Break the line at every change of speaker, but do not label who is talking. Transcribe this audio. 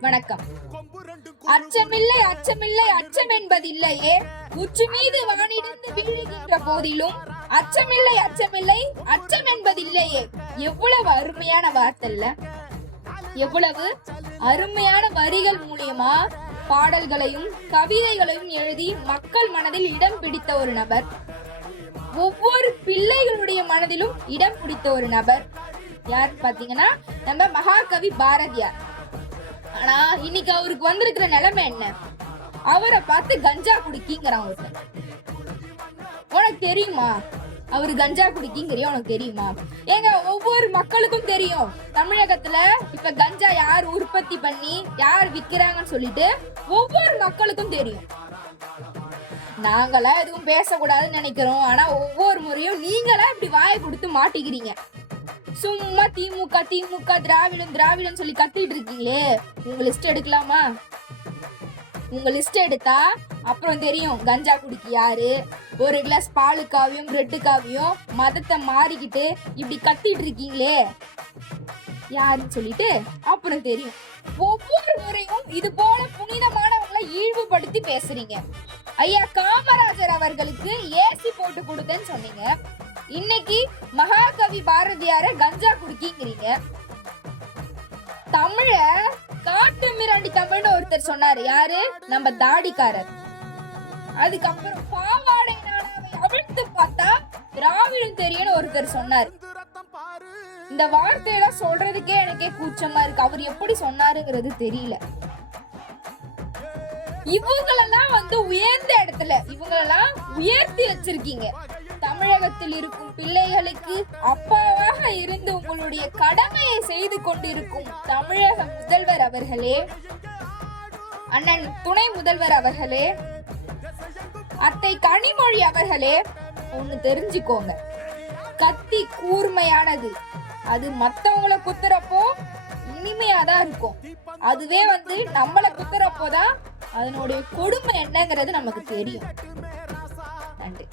வணக்கம். அச்சமில்லை அச்சமில்லை அச்சம் என்பதில்லையே. உச்சி மீது வானிடிந்து வீழுகின்ற போதிலும் அச்சமில்லை அச்சமில்லை அச்சம் என்பதில்லையே. எவ்வளவு அருமையான வார்த்தை இல்ல எவ்வளவு அருமையான வரிகள் மூலியமா பாடல்களையும் கவிதைகளையும் எழுதி மக்கள் மனதில் இடம் பிடித்த ஒரு நபர். ஒவ்வொரு பிள்ளைகளுடைய மனதிலும் இடம் பிடித்த ஒரு நபர். யார் பாத்தீங்கன்னா நம்ம மகாகவி பாரதியார். ஆனா இன்னைக்கு அவருக்கு வந்திருக்கிற நிலைமை என்ன? அவரை பார்த்து கஞ்சா குடிக்கிங்கிறான் ஒருத்தன். உனக்கு தெரியுமா? அவர் கஞ்சா குடிக்கிங்கிறியா உனக்கு தெரியுமா? ஏங்க ஒவ்வொரு மக்களுக்கும் தெரியும். தமிழகத்துல இப்ப கஞ்சா யார் உற்பத்தி பண்ணி யார் விக்கிறாங்கன்னு சொல்லிட்டு ஒவ்வொரு மக்களுக்கும் தெரியும். நாங்களா எதுவும் பேசக்கூடாதுன்னு நினைக்கிறோம். ஆனா ஒவ்வொரு முறையும் நீங்களா இப்படி வாயை கொடுத்து மாட்டிக்கிறீங்க. சும்மா திமுக திமுக திராவிடம் திராவிடம் சொல்லி கத்திட்டு இருக்கீங்களே. உங்க லிஸ்ட் எடுக்கலாமா? உங்க லிஸ்ட் எடுத்தா அப்புறம் தெரியும் கஞ்சா குடிக்க யாரு? ஒரு கிளாஸ் பாலுக்காவையும் பிரெட்டுக்காவையும் மதத்தை மாறிக்கிட்டு இப்படி கத்திட்டு இருக்கீங்களே. யாருன்னு சொல்லிட்டு அப்புறம் தெரியும். ஒவ்வொரு முறையும் இது போல புனிதமானவங்களை இழிவுபடுத்தி பேசுறீங்க. ஐயா காமராஜர் அவர்களுக்கு ஏசி போட்டு கொடுத்தேன்னு சொன்னீங்க. இன்னைக்கு மகாகவி பாரதியார கஞ்சா குடிக்கிறீங்க தமிழ காட்டு மிராண்டி தமிழ்னு ஒருத்தர் சொன்னாரு. யாரு? நம்ம தாடிக்காரர். அதுக்கப்புறம் பாவாடை நாடாவை அவிழ்த்து பார்த்தா திராவிடம் தெரியும்னு ஒருத்தர் சொன்னார். இந்த வார்த்தையெல்லாம் சொல்றதுக்கே எனக்கே கூச்சமா இருக்கு. அவர் எப்படி சொன்னாருங்கிறது தெரியல. இவங்களெல்லாம் வந்து உயர்ந்த இடத்துல இவங்களெல்லாம் உயர்த்தி வச்சிருக்கீங்க. தமிழகத்தில் இருக்கும் பிள்ளைகளுக்கு அப்பாவாக இருந்து உங்களுடைய கடமையை செய்து கொண்டிருக்கும் தமிழக முதல்வர் அவர்களே அண்ணன் துணை முதல்வர் அவர்களே அத்தை கனிமொழி அவர்களே ஒன்னு தெரிஞ்சுக்கோங்க. கத்தி கூர்மையானது. அது மத்தவங்களை குத்துறப்போ இனிமையா தான் இருக்கும். அதுவே வந்து நம்மளை குத்துறப்போ தான் அதனுடைய கொடுமை என்னங்கிறது நமக்கு தெரியும். நன்றி.